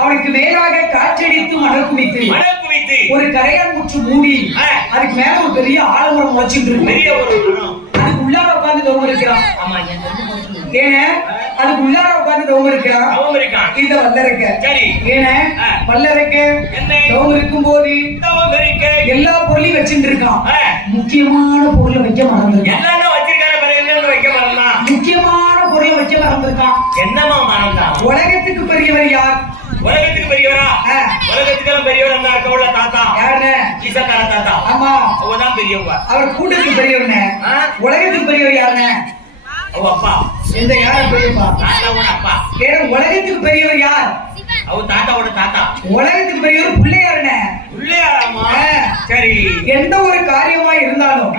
அவனுக்கு மேலாக காற்றடித்து மணல் குவித்து மணல் குவித்து. ஒரு கரையான் முற்று மூடி. அதுக்கு மேல ஒரு பெரிய ஆலமரம் முளைச்சிட்டு இருக்கு. பெரிய ஒரு அதுக்கு உள்ளார உட்கார்ந்து தவம் இருக்கிறான். ஆமா ஏன்னா அதுக்கு உள்ளார உட்கார்ந்து தவம் இருக்கிறான். இருக்கான். இந்த வல்லரைக்க. சரி. ஏன்னா ஆ. வல்லரைக்க. என்ன? தவம் இருக்கும் போது எல்லா பொருளையும் வச்சுட்டு இருக்கான். முக்கியமான பொருளை வைக்க மறந்துருக்கான் எல்லாம் வச்சிருக்கான பிறகு என்னன்னு வைக்க மறந்தான்? முக்கியமான பொருளை வைக்க மறந்துருக்கான் என்னமா மறந்தான்? உலகத்துக்கு பெரியவர் யார்? உலகத்துக்கு பெரியவரா. உலகத்துக்கெல்லாம் பெரியவர் அந்த அக்க உள்ள தாத்தா. யாருன்னு? ஈசக்கார தாத்தா. ஆமா. அவதான் பெரியவங்க. அவர் கூட்டத்துக்கு பெரியவர்னு. ஆ. உலகத்துக்கு பெரியவர் யாருன்னு? அவ அப்பா. இந்த யார பெரியப்பா? தாத்தாவோட அப்பா. ஏன்னா உலகத்துக்கு பெரியவர் யார்? அவ தாத்தாவோட தாத்தா. உலகத்துக்கு பெரியவர் பிள்ளையாருன்னு. உள்ளேயாராமா ஆ. சரி. எந்த ஒரு காரியமா இருந்தாலும்.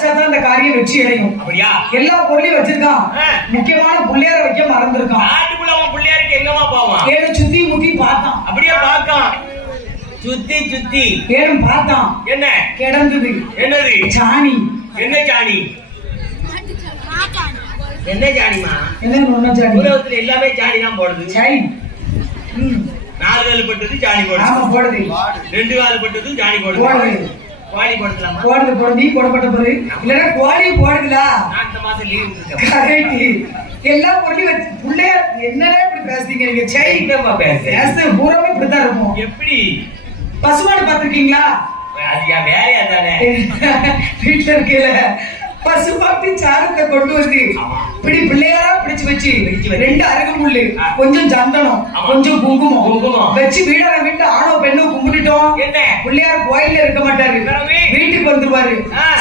பிள்ளையார் நினைச்சாதான் அந்த காரியம் வெற்றி அடையும். அப்படியா? எல்லா பொருளையும் வச்சிருக்கான். முக்கியமான பிள்ளையார வைக்க மறந்துருக்கான். நாட்டுக்குள்ள அவன் பிள்ளையாருக்கு எங்கம்மா போவான்? ஏழு சுத்தி முத்தி பார்த்தான். அப்படியே பார்க்கான் சுத்தி சுத்தி. ஏழு பார்த்தான். என்ன? கிடந்தது. என்னது? சாணி. என்ன சாணி? என்ன சாணிமா என்ன ஒண்ணு சாணி? உலகத்துல எல்லாமே சாணி தான் போடுது. சை ம், நாலு கால் பட்டது சாணி ஆமா போடுது. ரெண்டு கால் பட்டதும் சாணி போடுது. கோழி போடுதலாமா போடுது போடுது நீ போடப்பட்ட பொருள் இல்லன்னா கோழி போடுதுல நான் இந்த மாசம் லீவ் இருக்கேன் கரெக்ட் எல்லா பொருளையும் வச்சு என்னடா இப்படி பேசுறீங்க நீங்க? சை என்னம்மா பேச. பேசுறது பூராமே இப்படித்தான் இருக்கும். எப்படி? பசுமாடு பாத்திருக்கீங்களா அது என் வேலையா தானே? வீட்டுல இருக்கையில. பசுமாட்டு சாரத்தை கொண்டு வந்து இப்படி பிள்ளையாரா பிடிச்சு வச்சு பிடிச்சு. ரெண்டு அருகமுள்ளு. கொஞ்சம் சந்தனம். கொஞ்சம் குங்குமம் குங்குமம். வச்சு வீடான வீட்டு ஆணோ பெண்ணோ கும்பிட்டுட்டோம். என்ன? பிள்ளையார் கோயில்ல இருக்க மாட்டாரு? வீட்டுக்கு வந்துருவாரு.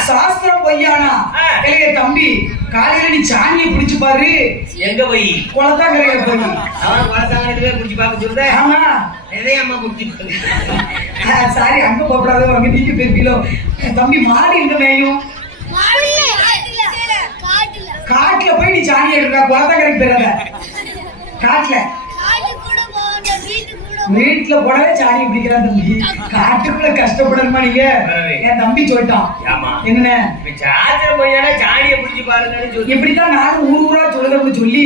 சாஸ்திரம் பொய்யானா? ஆ. இளைய தம்பி காலையில நீ சாணியை பிடிச்சு பாரு. எங்க போய்? குளத்தாங்கரையில போய். அவன் வளர்த்தாங்க குடிச்சு பார்க்க சொல்றேன் ஆமா. எதையம்மா குடிச்சு சாரி அங்க போகக்கூடாது. அங்க நீங்க போயிருப்பீங்களோ தம்பி மாடு எங்க மேயும்? காட்டுல போய் நீ சாணி எடுக்க குளத்தாங்கரைக்கு போயிடாத. காட்டுல. வீட்டுல போடவே சாணி பிடிக்கிறான் தம்பி? காட்டுக்குள்ள கஷ்டப்படணுமா நீங்க? என் தம்பி சொல்லிட்டான். என்ன சாத்திர பொய்யான சாணியை பிடிச்சு பாருங்கன்னு சொல்லி. இப்படித்தான் நானும் ஊர் ஊரா சொல்லுறதுன்னு சொல்லி.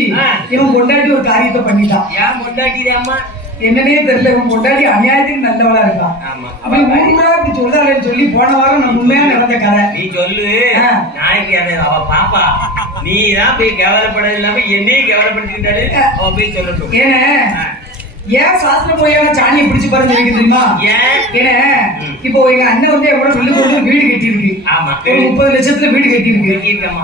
இவன் கொண்டாடி ஒரு காரியத்தை பண்ணிட்டான். ஏன் கொண்டாட்டிடாமா என்னன்னே தெரியல. இவன் கொண்டாடி அநியாயத்துக்கு நல்லவளா இருக்கான் ஆமா. அப்படி ஊர் ஊரா இப்படி சொல்றாருன்னு சொல்லி போன வாரம் நம்ம உண்மையா நடந்த கதை. நீ சொல்லு. நாளைக்கு அதை அவ பாப்பா. நீ தான் போய் கேவலப்பட இல்லாம என்னையும் கேவலப்படுத்திட்டாரு அவ போய் சொல்லட்டும். ஏன்னா. ஏன் சாஸ்திர போயான சாணியை பிடிச்சு பாருங்க எனக்கு தெரியுமா? ஏன்? ஏன்னா. இப்போ எங்க அண்ணன் வந்து எவ்வளவு சொல்லி கொண்டு வீடு கட்டி இருக்கு ஆமா. ஒரு முப்பது லட்சத்துல வீடு கட்டி இருக்கு.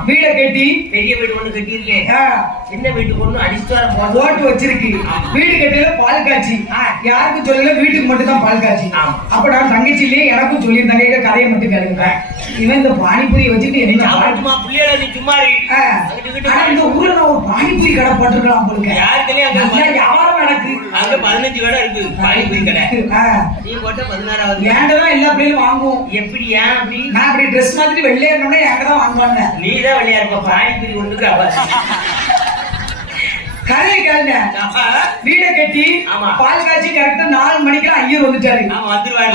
வீட கட்டி பெரிய வீடு ஒண்ணு கட்டியிருக்கேன் ஆ, சின்ன வீட்டுக்கு ஒண்ணு? அடிச்சுட்டு ஓட்டு வச்சிருக்கு. வீடு கட்டில பால் காய்ச்சி. யாருக்கும் சொல்லல வீட்டுக்கு மட்டும் தான் பால் காய்ச்சி. ஆமா. அப்ப நான் தங்கச்சிலேயே எனக்கும் சொல்லியிருந்தாங்க கதையை மட்டும் கேளுங்க. இவன் இந்த பானிபூரி வச்சுட்டு என்ன பாட்டு- சாப்பிட்டுமா நீ சும்மா. ஆனா இந்த ஊர்ல நான் ஒரு பானிபூரி கடை போட்டுருக்கலாம் போலுங்க யாருக்குலயும் அங்க வியாபாரம் நடக்கு. அங்க பதினஞ்சு கடை இருக்கு பானிபூரி கடை. நீ போட்ட பதினாறாவது. எல்லா பிள்ளைகளும் வாங்குவோம். எப்படி ஏன் அப்படி? நான் அப்படி ட்ரெஸ் மாதிரி வெள்ளையா இருந்தோம்னா என்கிட்ட தான் வாங்குவாங்க. நீ தான் வெளியா இருப்ப பானிபூரி ஒண்ணுக்கு அவ கதையை கேளுங்க. ஆமா. பால் காய்ச்சி கரெக்டா நாலு மணிக்கு ஐயர் வந்துட்டாரு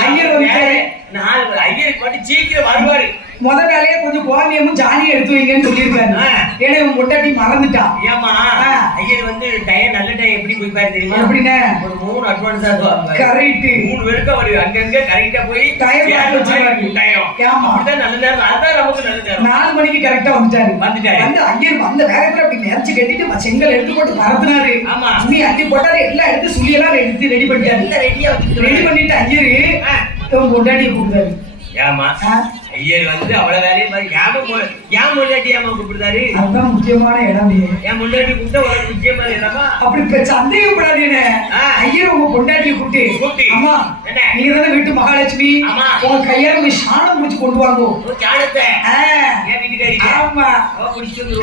ஐயர் வந்துட்டாரு. நாலு ஐயருக்கு மட்டும் சீக்கிரம் வருவாரு முத வேலையே கொஞ்சம் கோமியமும் ஜானியும் எடுத்து வைங்கன்னு சொல்லியிருக்காரு. ஏன்னா இவன் முட்டாட்டி மறந்துட்டா. ஏமா. ஐயர் வந்து டயம் நல்ல டயம் எப்படி குடிப்பாரு தெரியுமா? எப்படிண்ணே ஒரு மூணு அட்வான்ஸ் கரெக்ட் மூணு பேருக்கு அவரு அங்கங்க கரெக்டா போய் மாதிரி வச்சிருவாரு. டயம். ஆமா. அப்படிதான் நல்ல நேரம் அதான் நமக்கு நல்ல நேரம். நாலு மணிக்கு கரெக்டா வந்துட்டாரு. வந்துட்டாரு. வந்து ஐயர் வந்த வேகத்துல அப்படி நினைச்சு கட்டிட்டு செங்கல் எடுத்து போட்டு பரப்புனாரு ஆமா. துணி அள்ளி போட்டாரு. எல்லாம் எடுத்து சுள்ளியெல்லாம் எடுத்து ரெடி பண்ணிட்டாரு. ரெடியா ரெடி பண்ணிட்டு ஐயரு பொண்டாட்டியை கூப்பிட்டாரு ஏமா ஐயர் வந்து அவ்வளவு வேலையும் பாரு. ஏமா மு- ஏன் முன்னாடி ஏமா கூப்பிடுறாரு அதுதான் முக்கியமான இடம். என் முன்னாடி கூப்பிட்டா ஒரு முக்கியமா இல்லமா அப்படி இப்ப சந்தேகப்படாதீங்க ஆ. ஐயர் உங்க பொண்டாட்டியை கூப்பிட்டு கூப்பிட்டு. அம்மா என்ன? நீங்க தானே வீட்டு மகாலட்சுமி? ஆமா. உங்க கையால போய் சாணம் முடிச்சு கொண்டு வாங்க. சாணத்தை ஆமா.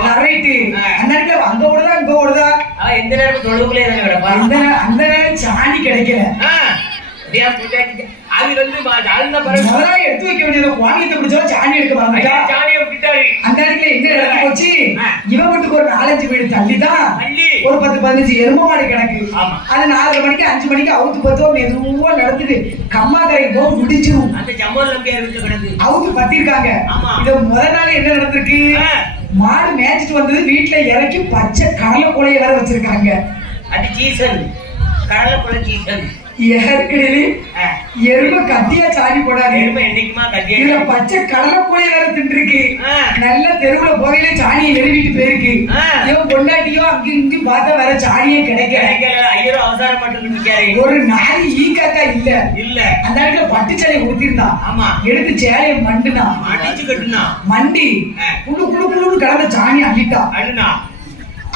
கரெக்ட் ஆ. அந்த இடத்துல அங்க ஓடுதா இங்க ஓடுதா எந்த நேரம் தொழுவுக்குள்ளே தானே அந்த நேரம் சாணி கிடைக்கல. ஆ, அப்படியே முன்னாடி அவர் வந்து மா- அழுந்த பிறகு முதலாளி எடுத்து வைக்க வேண்டியது குவாமியத்தை பிடிச்சவன் சாணி எடுக்க சாணியை விட்டுட்டாரு. அந்த இடத்துல எங்க இடத்துல போச்சு. இவன் வீட்டுக்கு ஒரு நாலஞ்சு வீடு தள்ளி. தான். ஒரு பத்து பதினஞ்சு எரும மாடு கிடக்கு. அது நாலரை மணிக்கு அஞ்சு மணிக்கு அவுத்து பத்தோ மெதுவா நடந்துட்டு கம்மா கரைக்கு போக முடிச்சிரும் அந்த ஜம்மோல் நம்பியார் வீட்டுல கிடக்கு. அவுத்து பத்திருக்காங்க. இத முதல் நாள் என்ன நடந்திருக்கு. மாடு மேய்ச்சிட்டு வந்தது வீட்டுல இறக்கி பச்சை கடலை கொலைய வேற வச்சிருக்காங்க. அது சீசன் கடலை கொலை சீசன் ஏற்கனவே ஆ. எரும கத்தியா சாடி போடாது. எருமை என்னைக்குமா கட்டியா இதுல பச்சை கடலை கொலைய வேற தின்றுருக்கு. நல்ல தெருவுல போகையில சாணியை நெருவிட்டு போயிருக்கு. இவன் பொண்டாட்டியோ அங்க இங்க பார்த்தா வேற சாணியே கிடைக்கல. ஐயரும் அவசரப்பட்டு இருக்காரு. ஒரு நாய் ஈக்காக்கா இல்ல. இல்ல. அந்த இடத்துல பட்டு சேலையை கொடுத்திருந்தான் ஆமா. எடுத்து சேலையை மண்டுனான் அடிச்சு கட்டுனா. மண்டி. குழு குழு குழுன்னு கடந்த சாணி அள்ளிட்டா. அண்ணா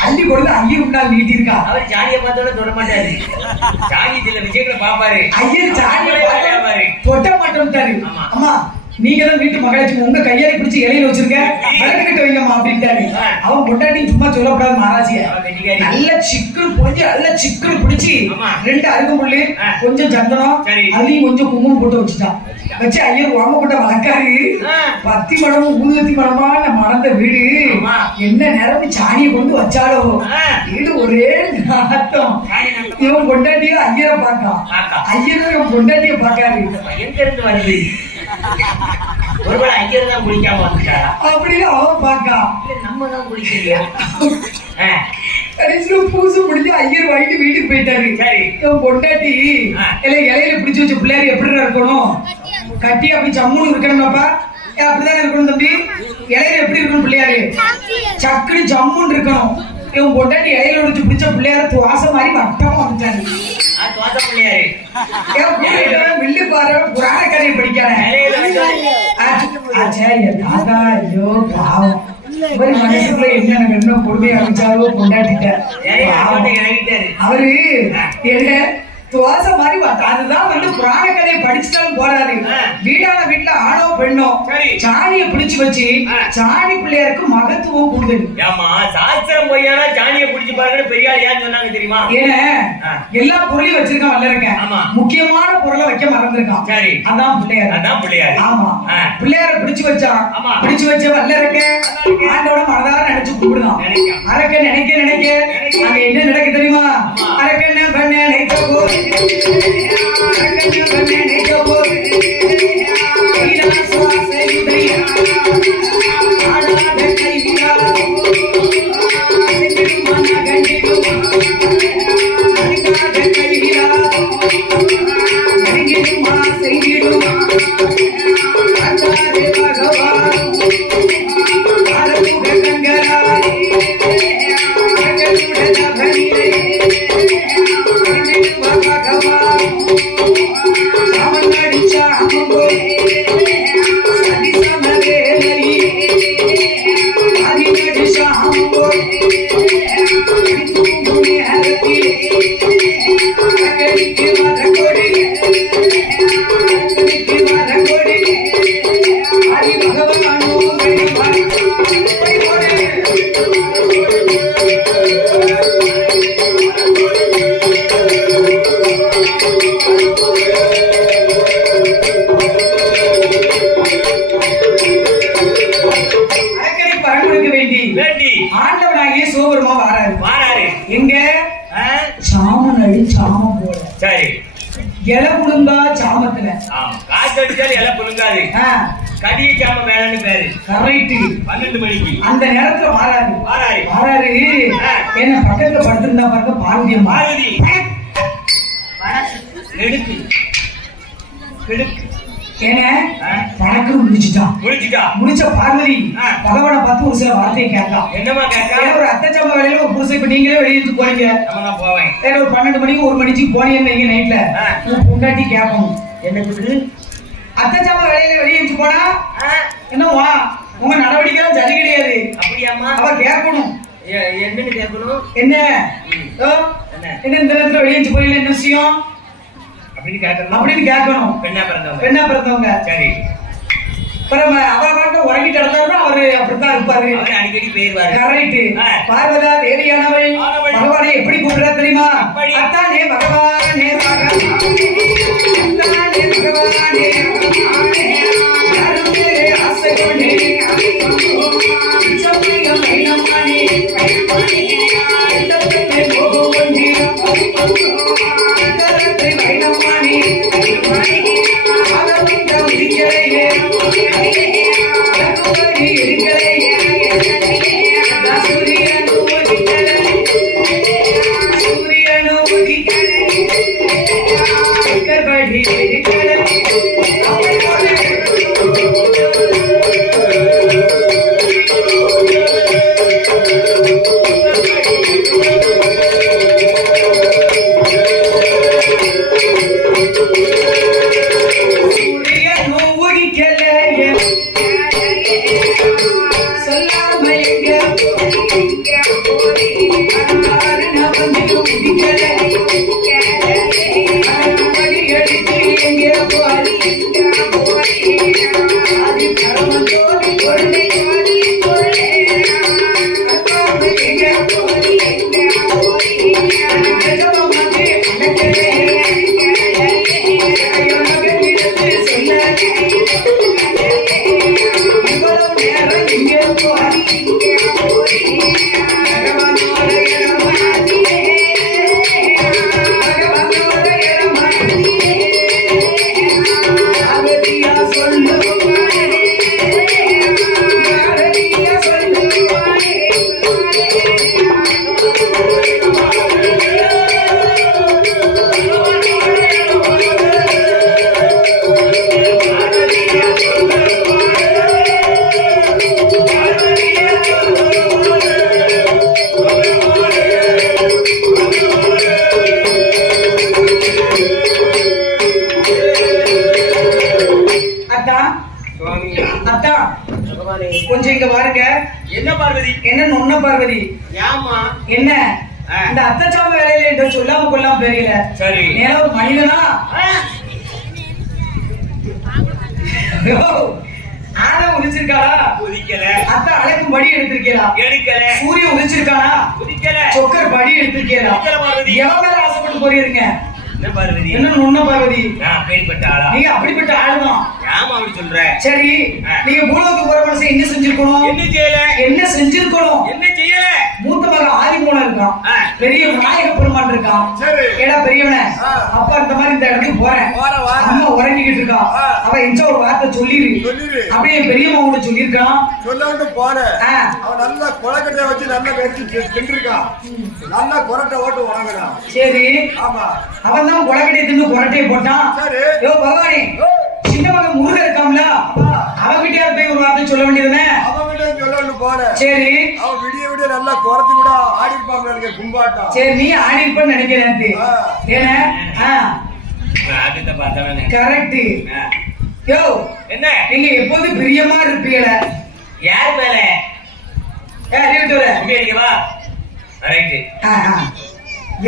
அள்ளி கொடுத்து ஐயர் உண்டால் நீட்டிருக்கா அவர் சாணியை பார்த்தோட தொட மாட்டாரு சாணி சில விஷயங்களை பாப்பாரு ஐயர் பாரு தொட்ட மாட்டோம்ட்டாரு ஆமா. நீங்க தான் வீட்டு மகாலட்சுமி உங்க கையால பிடிச்சு இலையில வச்சிருக்க விளக்கு கிட்ட வைங்கம்மா அப்படின்ட்டாரு. அவன் பொண்டாட்டி சும்மா சொல்லக்கூடாது மகாராஜிய. நல்ல சிக்கல் புடிச்சு நல்ல சிக்கல் பிடிச்சி. ரெண்டு அருகம்புல்லு ஆ. கொஞ்சம் சந்தனம் சரி. அதையும் கொஞ்சம் குங்குமம் போட்டு வச்சுட்டான். வச்சு ஐயர் வாங்க போட்ட வழக்காரு. பத்தி மடமும் ஊதுவத்தி மடமா மறந்த வீடு. என்ன நிரம்பி சாணியை கொண்டு வச்சாலோ. வீடு ஒரே நாட்டம். இவன் பொண்டாட்டிய ஐயரை பார்க்கான். ஐயரும் இவன் பொண்டாட்டிய பார்க்காரு எங்க இருந்து வருது. ஒருவேளை ஐயர் தான் குளிக்காம வந்துட்டாரா அப்படின்னு அவன் பார்க்கான் இல்ல நம்ம தான் குளிக்கலையா? ஆ, கடைசியில பூசு பிடிச்சி ஐயர் வாங்கிட்டு வீட்டுக்கு போயிட்டாரு. பொண்டாட்டி இலையில பிடிச்சு வச்ச பிள்ளையாரு எப்படி இருக்கணும்? கட்டி அப்படி சம்முன்னு இருக்கணும்ப்பா ஏன் அப்படிதான் இருக்கணும் தம்பி. இலையில எப்படி இருக்கணும் பிள்ளையாரு? சக்குனு ஜம்முன்னு இருக்கணும். இவன் பொண்டாட்டி இலையில ஒடிச்சு பிடிச்ச பிள்ளையார துவாச மாதிரி வட்டமா வந்துட்டாரு. வில்லு பாரு புராண கதையை ஐயோ பாவம். இவரு மனசுக்குள்ள என்ன என்ன கொடுமையை அமைச்சாரோ கொண்டாடிட்ட இலையில பாவம். வந்து இறங்கிட்டாரு அவரு என்ன துவாச மாதிரி அதுதான் வந்து புராண கதையை படிச்சுட்டாலும் ஆ. வீடான வீட்டுல ஆணோ பெண்ணோ. சாணியை பிடிச்சு வச்சு. சாணி பிள்ளையாருக்கு மகத்துவம் கூடுதல் ஏமா சாஸ்திரம் பொய்யானா சாணியை பிடிச்சு பாருங்கன்னு பெரியாள் ஏன் சொன்னாங்க தெரியுமா ஏன்னா ஆ. எல்லா பொருளையும் வச்சிருக்கான் வல்ல இருக்கேன் ஆமா. முக்கியமான பொருளை வைக்க மறந்துருக்கான் சரி. அதான் பிள்ளையார் அதான் பிள்ளையாரு ஆமா. பிள்ளையார பிடிச்சு வச்சான் ஆமா. பிடிச்சு வச்ச இருக்க இருக்கேன். ஆண்டோட மனதார நினைச்சு கூப்பிடுதான். அரக்க நினைக்க நினைக்க. அங்க என்ன நடக்கு தெரியுமா ஆமா. அரக்க என்ன பண்ண நினைக்க போது அரக்க பன்னெண்டு மணிக்கு. அந்த நேரத்துல வாராரு. வாராரு. வாராரு. என்ன பக்கத்துல படுத்திருந்தா பாருங்க பார்வதி அம்மா. பார்வதி எடுக்கு எடுக்கு. பழக்கம் முடிச்சுட்டான் முடிச்சுட்டா முடிச்ச பார்வதி. பகவானை பார்த்து ஒரு சில வார்த்தையை கேட்கலாம் என்னமா ஏன்னா ஒரு அத்தச்சம்ப வேலையில ஒரு புருஷன் இப்ப நீங்களே வெளியே எடுத்து போறீங்க. போவேன். வேற ஒரு பன்னெண்டு மணிக்கு ஒரு மணிக்கு போனீங்கன்னு நைட்ல. பொண்டாட்டி கேட்கணும். என்னத்துக்கு அத்தச்சம்ப வேலையில வெளியே எடுத்து போனா? என்னவா உங்க நடவடிக்கை சரி கிடையாது. அப்படியாம்மா? அவ கேட்கணும். என்னன்னு கேட்கணும்? என்ன? என்ன? இந்த நேரத்துல வெளியே என்ன விஷயம்? அப்படின்னு கேட்கணும் அப்படின்னு கேட்கணும். பெண்ணா பிறந்தவங்க. பெண்ணா பிறந்தவங்க. சரி. அப்புறம் அவர் உறங்கிட்டு இருந்தாருன்னா அவரு அப்படித்தான் இருப்பாரு. அடிக்கடி போயிருவாரு. கரெக்ட். பார்வதா தேவியானவள். ஆனவள். பகவானை எப்படி கூப்பிடுறா தெரியுமா? அத்தானே பகவானே பகவானே பகவானே Oh, அப்படிப்பட்ட ஆளா? நீங்க அப்படிப்பட்ட ஆளுதான் ஏமா அப்படி சொல்ற? சரி. நீங்க போற மனசை என்ன செஞ்சிருக்கணும்? என்ன செய்யல? என்ன செஞ்சிருக்கணும்? என்ன செய்யல மூத்த மகன் ஆதிமூலம் இருக்கான். பெரிய நாயக பெருமான் இருக்கான் சரி. ஏடா பெரியவனே. அப்பா இந்த மாதிரி இந்த இடத்துக்கு போறேன் போறேன். அம்மா உறங்கிக்கிட்டு இருக்கா ஆ. அவ எந்த ஒரு வார்த்தை சொல்லிரு. அப்படியே பெரியம்மா உங்களை சொல்லியிருக்கான் சொல்லாண்டு போனேன் ஆ. அவன் நல்லா கொலக்கட்டைய வச்சு நல்லா வெடிச்சு தின்றுருக்கான் நல்லா கொரட்டை ஓட்டு வாங்கினான் சரி ஆமா அவன் தான் குளக்கட்டையை தின்னு குரட்டையை போட்டான் சரி. யோ பகவானே சின்ன மகன் முருகன் இருக்கான்ல ஆமா. அவன்கிட்டயாவது போய் ஒரு வார்த்தை சொல்ல வேண்டியதுதானே சொல்லாண்டு போனேன். சரி. அவன் விடிய விடிய நல்லா குறைச்சு கூட ஆடி இருப்பாங்க எனக்கு கும்பாட்டம். சரி நீ ஆடி இருப்பன்னு நினைக்கிறேன். ஏன்னா ஆ. ஆகத்தை பார்த்தவன கரெக்ட். யோ என்ன? நீங்க எப்போது பிரியமா இருப்பீங்கள யார் மேல? ஏ அறிவிட்டு இங்க இங்க வா. ரைட்டு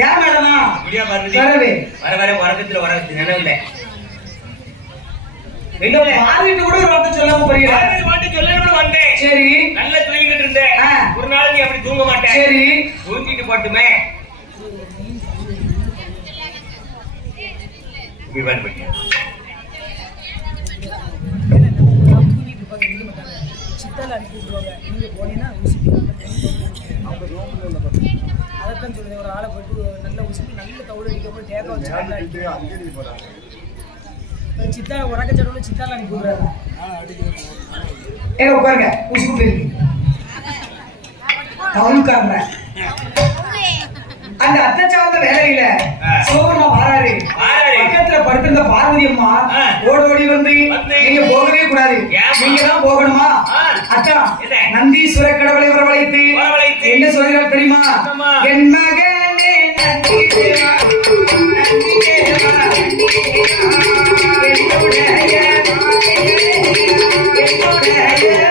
ஏன் மேடமா முடியா பார்வதி வரவே. வர வர உறக்கத்துல உறக்கத்து நினைவில்ல என்ன பார்வைட்டு கூட ஒரு வார்த்தை சொல்லாம போறீங்க பாட்டு சொல்லணும்னு வந்தேன். சரி. நல்லா தூங்கிட்டு இருந்தேன். ஒரு நாள் நீ அப்படி தூங்க மாட்டேன் சரி. தூங்கிட்டு போட்டுமே. அதைத்தான் சொல்லுங்க ஒரு ஆளை போட்டு நல்ல உசுப்பி நல்ல தவிடு அடிக்க போய் டேக்கா வச்சு சித்தால உறக்க சடவுல சித்தால அனுப்பி விடுறாரு ஏ உட்காருங்க உசுக்கு போயிருக்கு அவனுக்காங்க அந்த அத்தச்சாவத்த வேலையில. சோகமா வாராரு வாராரு. பக்கத்துல படுத்திருந்த பார்வதி அம்மா. ஓட ஓடி வந்து. நீங்க போகவே கூடாது? நீங்க தான் போகணுமா என்ன? நந்தீஸ்வர கடவுளை வரவழைத்து. என்ன சொல்கிறார் தெரியுமா? என் மகனே நந்தி தேவா நந்தி தேவா என்னுடைய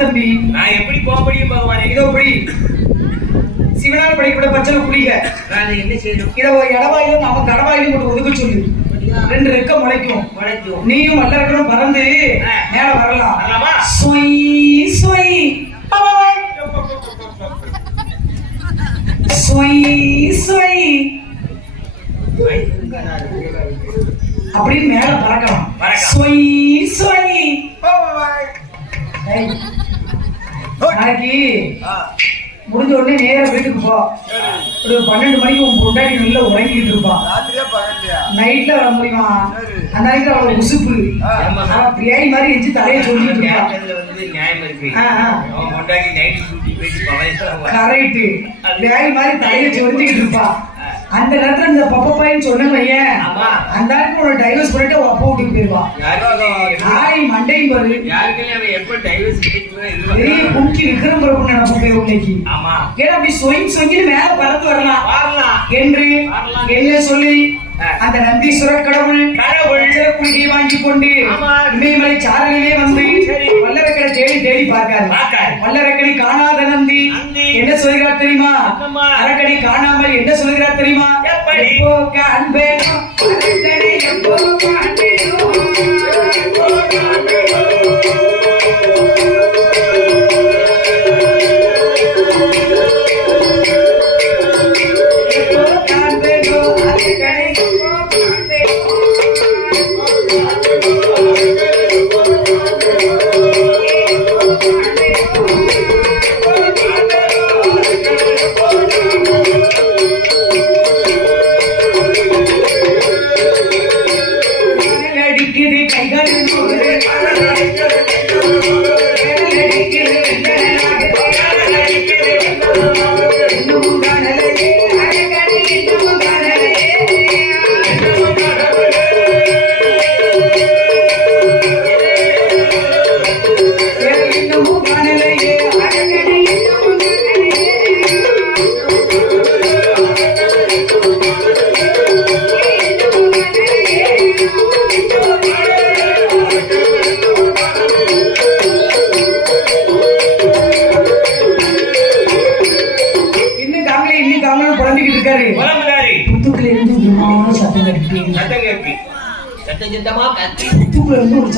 தம்பி. நான் எப்படி போக முடியும் பகவானே? இதோ இப்படி சிவனால் படைக்கப்பட்ட பச்சனை புளிக நான் என்ன செய்யணும்? இதை ஒரு இடவாயிலும் நம்ம கடவாயிலும் கொண்டு ஒதுக்க சொல்லு. ரெண்டு ரெக்க முளைக்கும். உழைக்கும் நீயும் வல்லரக்கனும் பறந்து. மேல வரலாம்? சொய் சொய். சொய் சொய். அப்படின்னு மேல பறக்கலாம். சொய் ஏய், நாளைக்கு ஆ, முடிஞ்ச உடனே நேரா வீட்டுக்கு போ. ஒரு பன்னெண்டு மணிக்கு உன் பொண்டாடி நல்லா உறங்கிட்டு இருப்பான்? நைட்ல வர முடியுமா. அந்த நாளைக்கு அவளை உசுப்பு. பிரியாணி மாதிரி எஞ்சி தலையை சொல்லிட்டு இருப்பா. கேட்டதுல வந்து நியாயம் இருக்கு. ஆ, ஆ. அவன் கொண்டாடி நைட் டியூட்டி போயிட்டு பவன் கரெக்ட் பிரியாணி மாதிரி தலையை சொல்லிட்டு இருப்பா. அந்த நேரத்துல இந்த பப்பப்பாயின்னு சொன்னேன் ஆமா. அந்த ஆளுக்கு உன டைவர்ஸ் பண்ணிட்டு அவ அப்பா வீட்டுக்கு போயிருவா. நாளை மண்டையும் பாரு. எப்ப டைவர்ஸ் விக்ரம் பிரபு நினைப்பு போய் இன்னைக்கு. ஆமா. ஏன்னா அப்படி சொங்கி சொங்கி மேல பறந்து வரலாம். என்று. என்ன சொல்லி. அந்த நந்தீஸ்வர கடவுள் கடவுள். வாங்கி கொண்டு. இமயமலை சாரலிலே வந்து. வல்லரக்கனை தேடி தேடி பார்க்காரு. வல்லரக்கனை காணாத நந்தி. என்ன சொல்கிறார் தெரியுமா? அரக்கனை காணாமல் என்ன சொல்கிறார் தெரியுமா? எப்போ காண்பேனோ எப்போ காண்பேனோ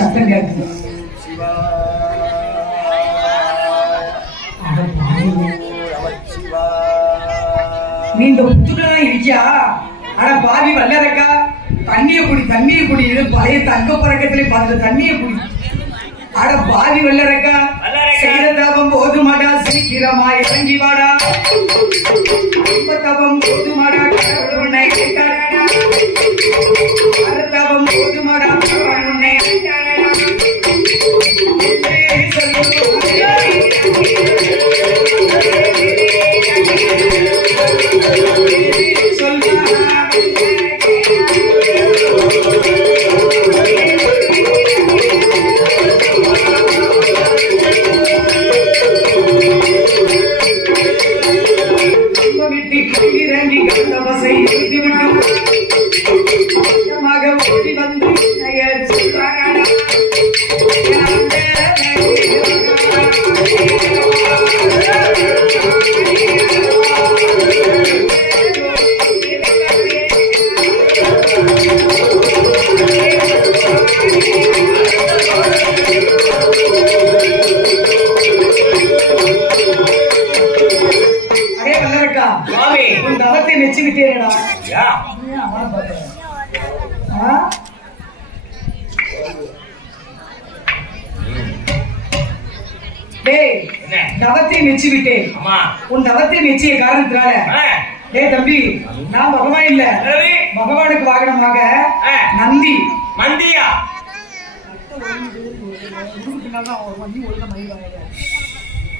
சத்தம் கேட்குது. நீ இந்த தான் இருக்கியா ஆனா பாவி வல்லரக்கா. தண்ணிய குடி தண்ணிய குடி. பழைய தங்க பறக்கத்திலே பார்த்த தண்ணிய குடி. அட பாவி வல்லரக்கா. செய்த தவம் போதுமாடா சீக்கிரமா இறங்கி வாடா. தவம் போதுமாடா கடவுள் உன்னை கேட்டாரடா. அட தவம் போதுமாடா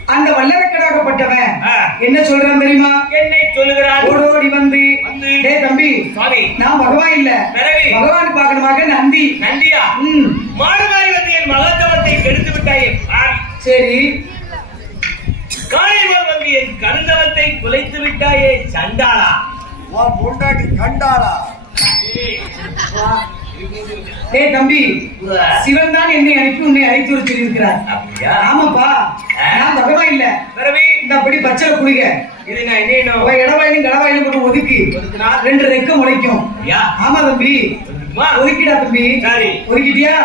அந்த வல்லரக்கடாகப்பட்டவன். என்ன சொல்றான் தெரியுமா? என்னை சொல்லுகிறார். ஓடோடி வந்து வந்து. டேய் தம்பி சுவாமி நான் பகவான் இல்ல. பிறவி. பகவானுக்கு வாகனமாக நந்தி. நந்தியா? ம். மாறுமாறி வந்து என் மகத்துவத்தை கெடுத்து விட்டாயே. சரி. காளைவர் வந்து என் கருந்தவத்தை குலைத்து விட்டாயே சண்டாளா? உன் பொண்டாட்டி கண்டாளா? ஏய், தம்பி சிவன் தான் என்னை அனுப்பி உன்னை அழைத்து வர சொல்லியிருக்கிறார் ஆமாப்பா நான் பகவான் இல்ல பிறவி இந்த அப்படி என்ன அவ இடவாயிலும் கடவாயிலும் போட்டு ஒதுக்கி ரெண்டு ரெக்க முளைக்கும். ஆமா தம்பி? ஒதுக்கிடா தம்பி. சரி. ஒதுக்கிட்டியா.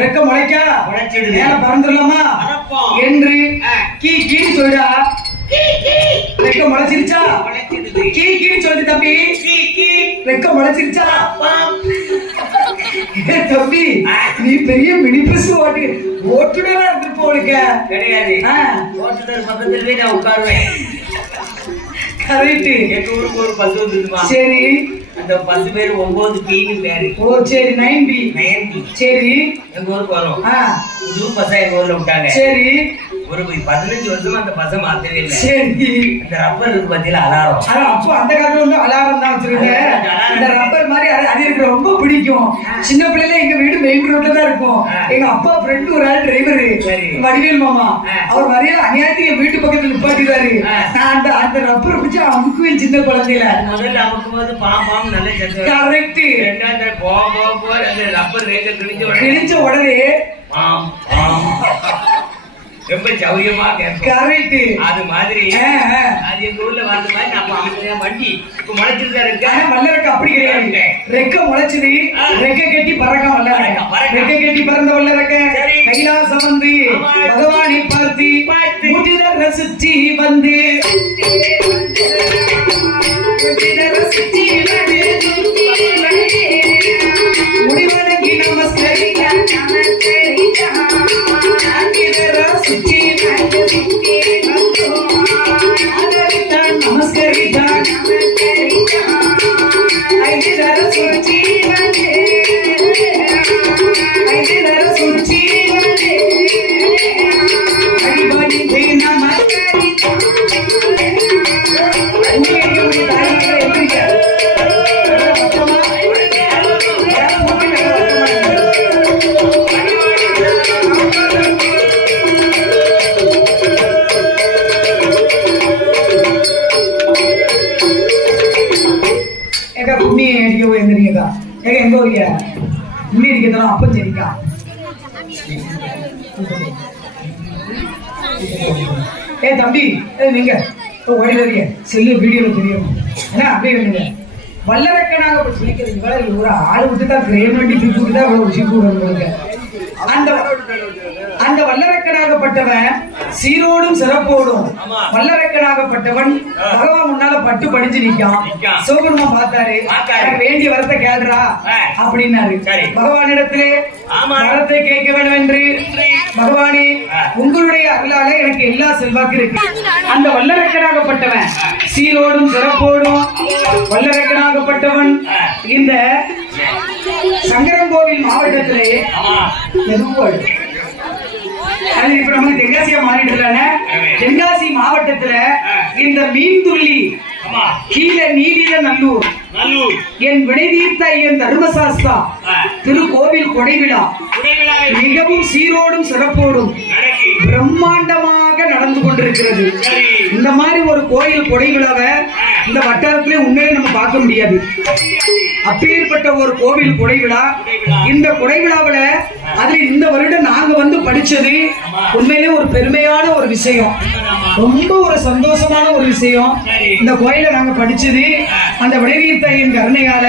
ரெக்க முளைக்கா. மேல பறந்துடலாமா. என்று. கீ கீன்னு சொல்டா ரெக்க முளைச்சிருச்சா. கீ கீன்னு சொல்லு தம்பி. கீ, கீ. ரெக்க முளைச்சிருச்சா? தம்பி. நீ பெரிய மினி பஸ் ஓட்டு ஓட்டுநரா இருந்திருப்ப உனக்கு. கிடையாது. ஆ. ஓட்டுநர் பக்கத்துல போய் நான் உட்காருவேன். கரெக்ட் எங்க ஊருக்கு ஒரு பஸ் வந்துருமா சரி. அந்த பத்து பேர் ஒன்பது பீனு பேரு. ஓ சரி நைன் பி நயன்டி சரி. எங்க ஊருக்கு வரும். புது பசா எங்க ஊர்ல விட்டாங்க. சரி. ஒரு பதினஞ்சு வருஷமா அந்த பசை மாத்தவே இல்லை. சரி. அந்த ரப்பர் இருக்கு பத்தியில அலாரம். ஆனா அப்போ அந்த காலத்துல வந்து அலாரம் தான் வச்சிருக்கேன் இந்த ரப்பர் மாதிரி அது எனக்கு ரொம்ப பிடிக்கும். சின்ன பிள்ளைல எங்க வீடு மெயின் ரோட்ல தான் இருக்கும். எங்க அப்பா ஃப்ரெண்ட் ஒரு ஆள் டிரைவர். வடிவேல் மாமா. அவர் மரியாதை அநியாயத்துக்கு என் வீட்டு பக்கத்துல நிப்பாட்டிடுவாரு. நான் அந்த அந்த ரப்பரை பிடிச்சி அமுக்குவேன் சின்ன குழந்தையில. முதல்ல அமுக்கும் போது பாம் பாம் நல்ல கரெக்ட் ரெண்டாவது போ போ போ அந்த ரப்பர் ரேக கிழிஞ்ச உடனே. கிழிச்ச உடனே ரொம்ப சௌரியமா கேட்கும் அது மாதிரி அது எங்க ஊர்ல வந்த மாதிரி நம்ம அமைச்சா வண்டி இப்ப முளைச்சிட்டு தான் இருக்கு அப்படி கிடையாது ரெக்க முளைச்சது. ரெக்க கட்டி பறக்க பறக்க. ரெக்க கட்டி பறந்த வல்லரக்க சரி. கைலாசம் வந்து. பகவானை பார்த்து. முட்டினர் ரசிச்சு வந்து ரசிச்சு scary time. வல்லரக்கனாக இப்ப சொல்லிக்கிறீங்க ஒரு ஆள் விட்டு தான் கிரேம் வண்டி தூக்கி தான் ஒரு விஷயம் கூட அந்த அந்த வல்லரக்கனாகப்பட்டவன் சீரோடும் சிறப்போடும். வல்லரக்கனாகப்பட்டவன் பகவான் முன்னால பட்டு படிஞ்சு நிக்கான். சிவபெருமான் பார்த்தாரு வேண்டிய வரத்தை கேளுடா ஆ. அப்படின்னாரு சரி. பகவானிடத்திலே. வரத்தை கேட்க வேண்டும் என்று பகவானே. உங்களுடைய அருளால எனக்கு எல்லா செல்வாக்கு இருக்கு அந்த வல்லரக்கனாகப்பட்டவன் சீரோடும் சிறப்போடும் வல்லரக்கனாகப்பட்டவன். இந்த சங்கரங்கோவில் மாவட்டத்திலே இப்ப நமக்கு தென்காசியா மாறிட்டு தென்காசி மாவட்டத்துல இந்த மீன்துள்ளி ஆமா. கீழே நீடித நல்லூர். நல்லூர். என் விடைதீர்த்த என் தர்மசாஸ்தா. திருக்கோவில் கொடைவிழா. மிகவும் சீரோடும் சிறப்போடும் பிரம்மாண்டமாக நடந்து கொண்டிருக்கிறது. இந்த மாதிரி ஒரு கோயில் கொடை விழாவை இந்த வட்டாரத்திலே உண்மையிலே நம்ம பார்க்க முடியாது. அப்பேற்பட்ட ஒரு கோவில் கொடை விழா இந்த கொடை விழாவுல அதுல இந்த வருடம் நாங்க வந்து படிச்சது உண்மையிலே ஒரு பெருமையான ஒரு விஷயம். ரொம்ப ஒரு சந்தோஷமான ஒரு விஷயம். இந்த கோயில நாங்க படிச்சது. அந்த விடைவீர்த்தையின் கருணையால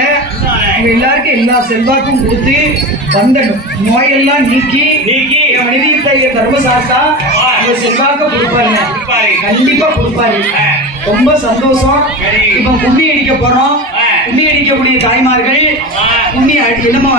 எங்க எல்லாருக்கும் எல்லா செல்வாக்கும் கொடுத்து வந்த நோயெல்லாம் நீக்கி நீக்கி. என் விடைவீர்த்தையின் தர்மசாஸ்தா உங்க செல்வாக்க கொடுப்பாருங்க. கொடுப்பாரு. கண்டிப்பா கொடுப்பாரு. ரொம்ப சந்தோஷம். இப்ப கும்மி அடிக்க போறோம். கும்மி அடிக்கக்கூடிய தாய்மார்கள். கும்மி என்னமா